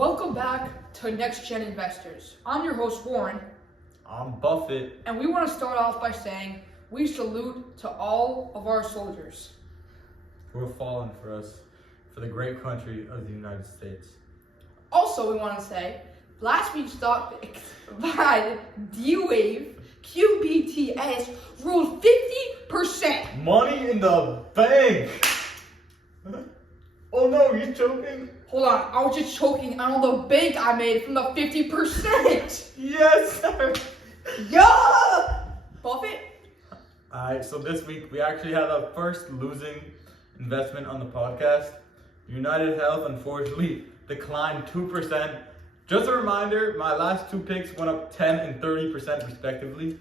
Welcome back to Next Gen Investors. I'm your host, Warren. I'm Buffett. And we want to start off by saying we salute to all of our soldiers Who have fallen for us, for the great country of the United States. Also, we want to say last week's stock picks by D-Wave QBTS rose 50%. Money in the bank! Oh no, you're choking? Hold on, I was just choking on the bank I made from the 50%. Yes, sir! Yeah! Buffett? Alright, so this week we actually had our first losing investment on the podcast. United Health unfortunately declined 2%. Just a reminder, my last two picks went up 10 and 30% respectively.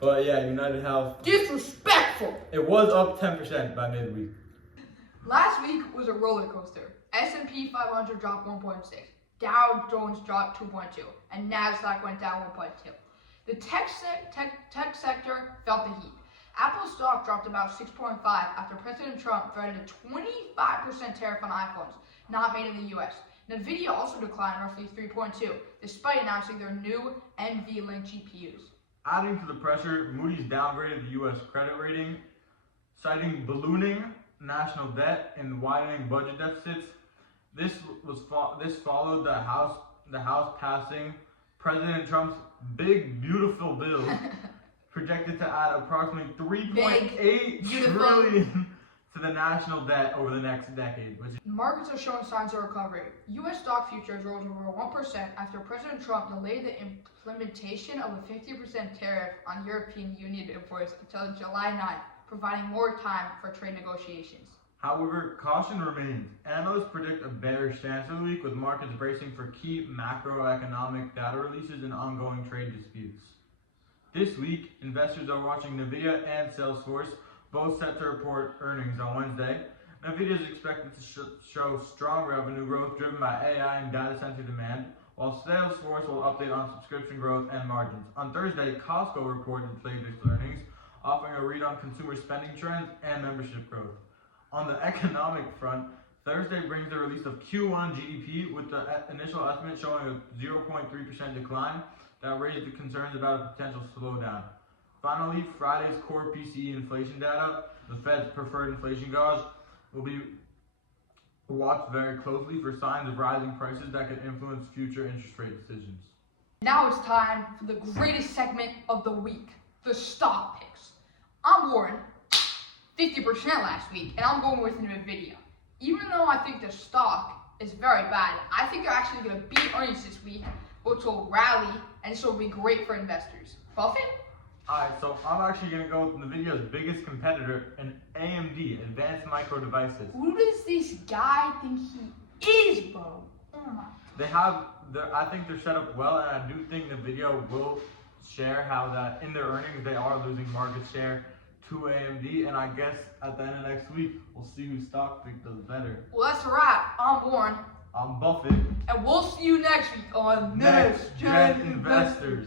But yeah, United Health, Disrespectful. it was up 10% by midweek. Last week was a roller coaster. S&P 500 dropped 1.6, Dow Jones dropped 2.2, and Nasdaq went down 1.2. The tech sector felt the heat. Apple stock dropped about 6.5 after President Trump threatened a 25% tariff on iPhones not made in the US. Nvidia also declined roughly 3.2, despite announcing their new NVLink GPUs. Adding to the pressure, Moody's downgraded the U.S. credit rating, citing ballooning national debt and widening budget deficits. This followed the House passing President Trump's big beautiful bill, projected to add approximately $3.8 trillion to the national debt over the next decade. Markets are showing signs of recovery. U.S. stock futures rose over 1% after President Trump delayed the implementation of a 50% tariff on European Union imports until July 9th, providing more time for trade negotiations. However, caution remains. Analysts predict a bearish stance for the week, with markets bracing for key macroeconomic data releases and ongoing trade disputes. This week, investors are watching Nvidia and Salesforce, both set to report earnings on Wednesday. Nvidia is expected to show strong revenue growth driven by AI and data center demand, while Salesforce will update on subscription growth and margins. On Thursday, Costco reported its latest earnings, offering a read on consumer spending trends and membership growth. On the economic front, Thursday brings the release of Q1 GDP, with the initial estimate showing a 0.3% decline that raised the concerns about a potential slowdown. Finally, Friday's core PCE inflation data, the Fed's preferred inflation gauge, will be watched very closely for signs of rising prices that could influence future interest rate decisions. Now it's time for the greatest segment of the week, the stock picks. I'm Warren, 50% last week, and I'm going with Nvidia. Even though I think the stock is very bad, I think they're actually going to beat earnings this week, which will rally, and this will be great for investors. Buffett? Alright, so I'm actually going to go with Nvidia's biggest competitor, an AMD, Advanced Micro Devices. Who does this guy think he is, bro? Oh my. I think they're set up well, and I do think Nvidia will share how that in their earnings they are losing market share to AMD, and I guess at the end of next week we'll see whose stock pick does better. Well, that's a wrap. I'm Warren. I'm Buffett. And we'll see you next week on Next Gen Investors.